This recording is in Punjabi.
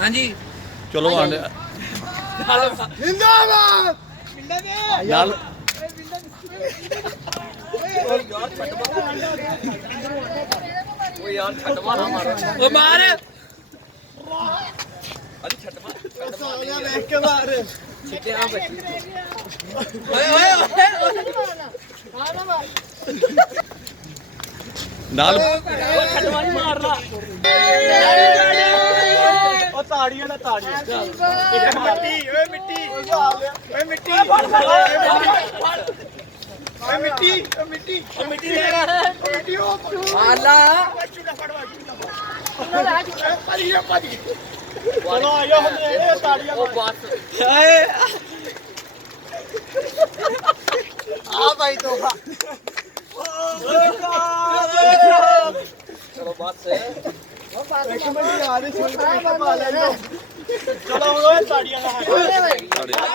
ਹਾਂਜੀ ਚਲੋ ਆਂਦੇ ਜਿੰਦਾਬਾਦ ਨਾਲ ਉਹ ਮਾਰ ਸਾਲਿਆ ਵੇਖ ਕੇ ਮਾਰ ਓਏ ਓਏ ਓਏ ਨਾਲ ਉਹ ਤਾੜੀਆਂ ਦਾ ਤਾੜੀਆਂ ਮਿੱਟੀ ਓਏ ਮਿੱਟੀ ਓਏ ਮਿੱਟੀ ਓਏ ਮਿੱਟੀ ਓਏ ਮਿੱਟੀ ਓਏ ਮਿੱਟੀ ਮਿੱਟੀ ਉਹ ਆਲਾ ਚੁੱਡਾ ਫੜਵਾ ਚੁੱਡਾ ਪਰੀਏ ਪਰੀ ਚਲੋ ਆਇਓ ਹੁਣ ਇਹ ਤਾੜੀਆਂ ਉਹ ਬਸ ਓਏ ਆ ਭਾਈ ਤੋਹਾ ਚਲੋ ਬਸ ਇੱਕ ਮਿੰਟ ਯਾਰ ਸੁਣ ਕੇ ਪਾ ਲੈ ਚਲੋ ਓਏ ਤਾੜੀਆਂ ਲਾ